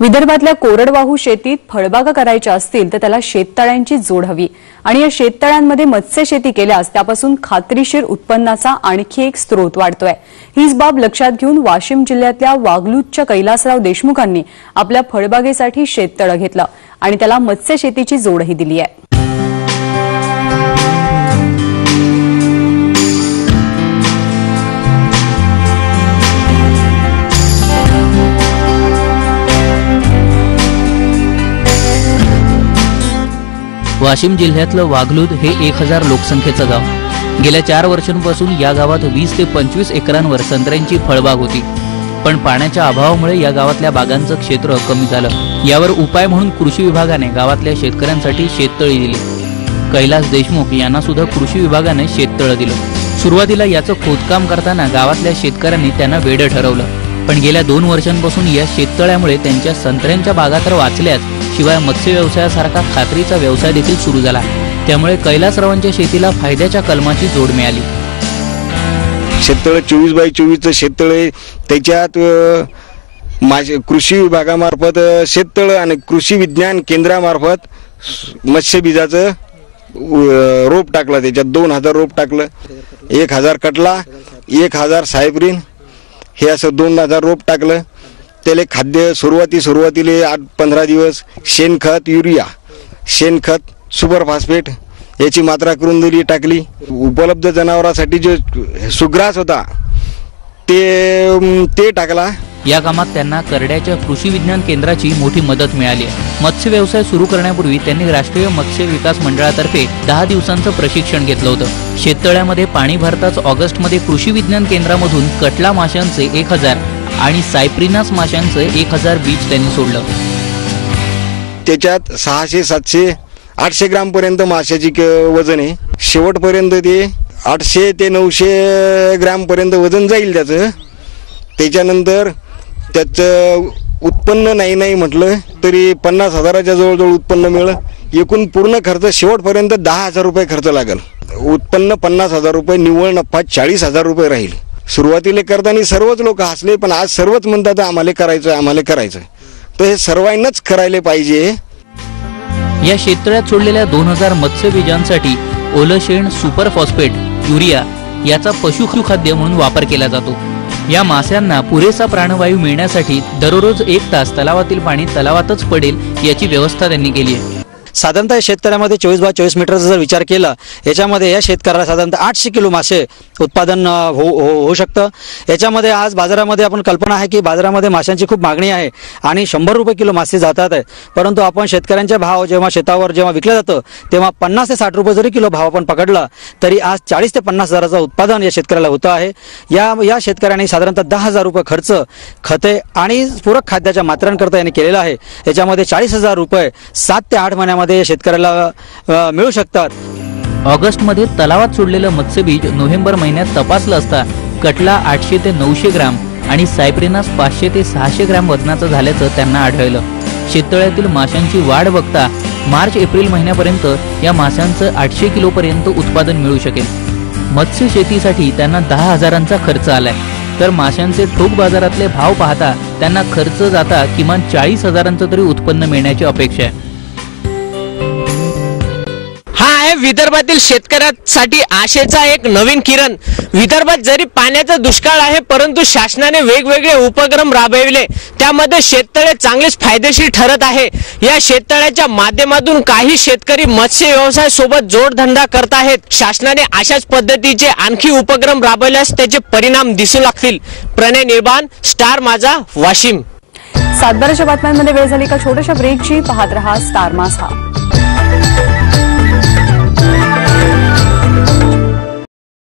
विदर्भातल्या कोरडवाहू शेतीत फळबागा करायच्या असतील तर त्याला शेततळ्यांची जोड हवी आणि या शेततळ्यांमध्ये मत्स्यशेती केल्यास त्यापासून खात्रीशीर उत्पन्नाचा आणखी एक स्रोत वाढतोय। हीच बाब लक्षात घेऊन वाशिम जिल्ह्यातल्या वागलूजच्या कैलासराव देशमुखांनी आपल्या फळबागेसाठी शेततळं घेतलं आणि त्याला मत्स्यशेतीची जोडही दिली आहे। वाशिम जिल्ह्यातलं वागलूद हे 1000 लोकसंख्येचं गाव। गेल्या 4 वर्षांपासून या गावात 20 ते 25 एकरांवर संत्र्यांची फळबाग होती, पण पाण्याच्या अभावामुळे या गावातल्या बागांचं क्षेत्र कमी झालं। यावर उपाय म्हणून कृषी विभागाने गावातल्या शेतकऱ्यांसाठी शेततळी दिली। कैलास देशमुख यांना सुद्धा कृषी विभागाने शेततळं दिलं। सुरुवातीला याचं खोदकाम करताना गावातल्या शेतकऱ्यांनी त्यांना वेडं ठरवलं, पण गेल्या 2 वर्षांपासून या शेततळ्यामुळे त्यांच्या संत्र्यांच्या बागा तर वाचल्याच, शिवाय मत्स्य व्यवसायासारखा खात्रीचा व्यवसाय देखील सुरू झाला। त्यामुळे कैलासरावांच्या शेतीला फायद्याच्या कलमाची जोड मिळाली। शेततळे 24x24चं शेततळे, त्याच्यात कृषी विभागामार्फत शेततळे आणि कृषी विज्ञान केंद्रामार्फत मत्स्य बीजाचं रोप टाकलं। त्याच्यात 2000 रोप टाकलं, 1000 कटला, 1000 सायब्रीन, हे असं 2000 रोप टाकलं। त्याला खाद्य सुरुवातीला 8-15 दिवस शेणखत, युरिया, शेणखत, सुपर फॉस्फेट याची मात्रा करून दिली, टाकली। उपलब्ध जनावरांसाठी जो सुग्रास होता ते टाकला। या कामात त्यांना करड्याच्या कृषी विज्ञान केंद्राची मोठी मदत मिळाली आहे। मत्स्य व्यवसाय सुरू करण्यापूर्वी त्यांनी राष्ट्रीय मत्स्य विकास मंडळातर्फे 10 दिवसांचं प्रशिक्षण घेतलं होतं। शेततळ्यामध्ये पाणी भरताच ऑगस्टमध्ये कृषी विज्ञान केंद्रामधून कटला माशांचे 1000 आणि सायप्रिनास माशांचे 1000 बीज त्यांनी सोडलं। त्याच्यात 600, 700, 800 ग्राम पर्यंत माशाची वजन आहे। शेवटपर्यंत ते 800 ते 900 ग्राम पर्यंत वजन जाईल त्याचं। त्याच्यानंतर त्याचं उत्पन्न नाही म्हटलं तरी 50,000च्या जवळजवळ उत्पन्न मिळेल। एकूण पूर्ण खर्च शेवटपर्यंत 10,000 रुपये खर्च लागेल। उत्पन्न 50,000 रुपये, निव्वळ नफा 40,000 रुपये राहील। सुरुवातीला करताना सर्वच लोक हसले, पण आज सर्वच म्हणतात आम्हाला करायचं। तर हे सर्वांनाच करायला पाहिजे। या शेततळ्यात सोडलेल्या 2000 मत्स्य बीजांसाठी ओलं शेण, सुपर फॉस्फेट, युरिया याचा पशुखाद्य म्हणून वापर केला जातो। या माशांना पुरेसा प्राणवायू मिळण्यासाठी दररोज 1 तास तलावातील पाणी तलावातच पडेल याची व्यवस्था त्यांनी केली आहे। साधारणतः शेततळ्यामध्ये 24x24 मीटरचा जर विचार केला, याच्यामध्ये या शेतकऱ्याला साधारणतः 800 किलो मासे उत्पादन होऊ शकतं। याच्यामध्ये आज बाजारामध्ये आपण कल्पना आहे की बाजारामध्ये माशांची खूप मागणी आहे आणि 100 रुपये किलो मासे जातात आहे, परंतु आपण शेतकऱ्यांच्या भाव जेव्हा शेतावर विकलं जातं तेव्हा 50 ते 60 रुपये जरी किलो भाव आपण पकडला तरी आज 40 ते 50 हजाराचं उत्पादन या शेतकऱ्याला होतं आहे। या शेतकऱ्यांनी साधारणतः 10,000 रुपये खर्च खते आणि पूरक खाद्याच्या मात्रांकरता यांनी केलेला आहे। याच्यामध्ये 40,000 रुपये 7 ते 8 महिन्यामध्ये शेतकऱ्याला मिळू शकतात। ऑगस्टमध्ये तलावात सोडलेलं मत्स्यबीज नोव्हेंबर महिन्यात तपासलं असता कटला 800 ते 900 ग्राम आणि सायप्रिनास 500 ते 600 ग्राम वजनाचं झाल्याचं त्यांना आढळलं। शेततळ्यातील माशांची वाढ बघता मार्च-एप्रिल महिन्यापर्यंत या माशांचं 800 किलो पर्यंत उत्पादन मिळू शकेल। मत्स्य शेतीसाठी त्यांना 10,000चा खर्च आलाय, तर माशांचे ठोक बाजारातले भाव पाहता त्यांना खर्च जाता किमान 40,000चं तरी उत्पन्न मिळण्याची अपेक्षा आहे। विदर्भातील शेतकऱ्यांसाठी आशेचा एक नवीन किरण। विदर्भात जरी पाण्याचा दुष्काळ आहे, परंतु शासनाने वेगवेगळे उपक्रम राबविले, त्यामध्ये शेततळे चांगलेच फायदेशीर ठरत आहे। या शेततळ्याच्या माध्यमातून काही शेतकरी मत्स्य व्यवसाय सोबत जोडधंदा करत आहेत। शासनाने अशाच पद्धतीचे आणखी उपक्रम राबवल्यास त्याचे परिणाम दिसू लागतील। प्रणय निर्बाण, स्टार माझा, वाशिम। 7:12च्या बातम्यांमध्ये वेळ झाली का छोट्याशा ब्रेकची। पाहत रहा स्टार माझा।